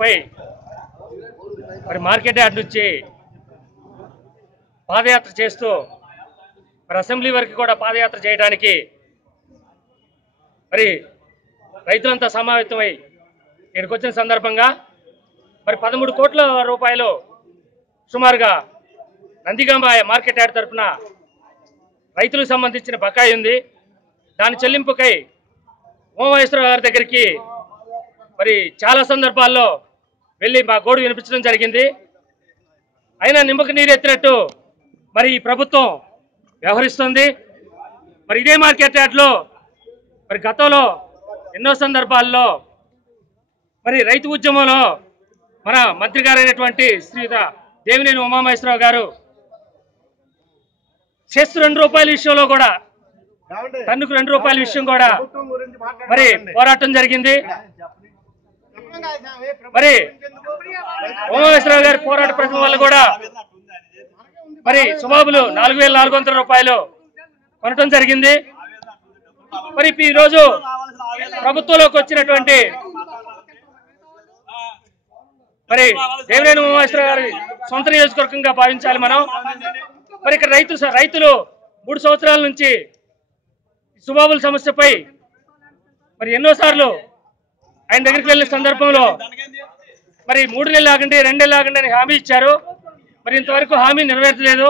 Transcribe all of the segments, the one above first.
సమస్యపై మరి market yard నుంచి పాదయాత్ర చేస్తూ మరి అసెంబ్లీ వరకు కూడా పాదయాత్ర చేయడానికి మరి రైతులంతా సమావేశమై ఇక్కడికి వచ్చిన సందర్భంగా మరి 13 కోట్ల రూపాయలు సుమారుగా నందిగామ మార్కెట్ యార్డ్ తరఫున రైతులకు సంబంధించిన బకాయి ఉంది. దాని చెల్లింపుకై ఉమామహేశ్వరరావు గారి దగ్గరికి మరి చాలా సందర్భాల్లో వెళ్ళి మా గోడు వినిపించడం జరిగింది. అయినా నిమ్మకు నీరు ఎత్తినట్టు మరి ఈ ప్రభుత్వం వ్యవహరిస్తుంది. మరి ఇదే మార్కెట్ యార్డ్లో మరి గతంలో ఎన్నో సందర్భాల్లో మరి రైతు ఉద్యమంలో మన మంత్రి గారైనటువంటి శ్రీ దేవినేని ఉమామహేశ్వరరావు గారు సెస్ ₹2 విషయంలో కూడా టన్నుకు ₹2 విషయం కూడా మరి పోరాటం జరిగింది. మరి ఉమామహేశ్వరరావు గారి పోరాట ప్రతిమ వల్ల కూడా మరి సుబాబులు ₹4,400 కొనటం జరిగింది. మరి ఈరోజు ప్రభుత్వంలోకి వచ్చినటువంటి మరి దేవినేని ఉమామహేశ్వరరావు గారి సొంత నియోజకవర్గంగా భావించాలి మనం. మరి ఇక్కడ రైతులు 3 సంవత్సరాల నుంచి సుబాబుల సమస్యపై మరి ఎన్నోసార్లు ఆయన దగ్గరికి వెళ్ళిన సందర్భంలో మరి 3 నెలలు ఆగండి 2 నెలలు ఆగండి అని హామీ ఇచ్చారు. మరి ఇంతవరకు హామీ నెరవేర్చలేదు.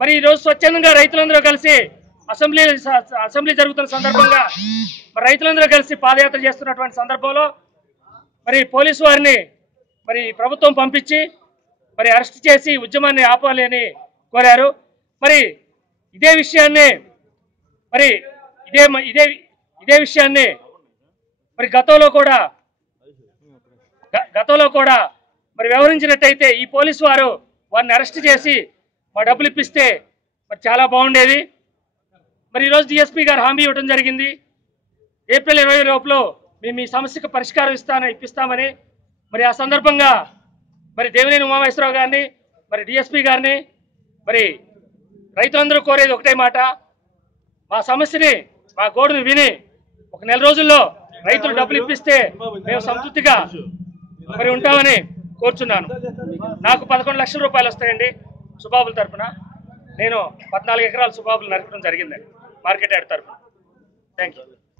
మరి ఈరోజు స్వచ్ఛందంగా రైతులందరూ కలిసి అసెంబ్లీ జరుగుతున్న సందర్భంగా మరి రైతులందరూ కలిసి పాదయాత్ర చేస్తున్నటువంటి సందర్భంలో మరి పోలీసు వారిని మరి ప్రభుత్వం పంపించి మరి అరెస్ట్ చేసి ఉద్యమాన్ని ఆపాలి అని కోరారు. మరి ఇదే విషయాన్ని మరి ఇదే విషయాన్ని మరి గతంలో కూడా మరి వ్యవహరించినట్టయితే ఈ పోలీసు వారు వారిని అరెస్ట్ చేసి మా డబ్బులు ఇప్పిస్తే మరి చాలా బాగుండేది. మరి ఈరోజు డిఎస్పీ గారు హామీ ఇవ్వడం జరిగింది. ఏప్రిల్ 20 లోపల మేము ఈ సమస్యకు పరిష్కారం ఇప్పిస్తామని. మరి ఆ సందర్భంగా మరి దేవినేని ఉమామహేశ్వరరావు గారిని మరి డిఎస్పీ గారిని మరి రైతులందరూ కోరేది ఒకటే మాట, మా సమస్యని మా గోడును విని 1 నెల రోజుల్లో రైతులు డబ్బులు ఇప్పిస్తే మేము సంతృప్తిగా మరి ఉంటామని కోరుచున్నాను. నాకు 11 లక్షల రూపాయలు వస్తాయండి సుబాబుల తరఫున. నేను 14 ఎకరాల సుబాబులు నరకడం జరిగిందండి మార్కెట్ యార్డ్ తరఫున. Thank you.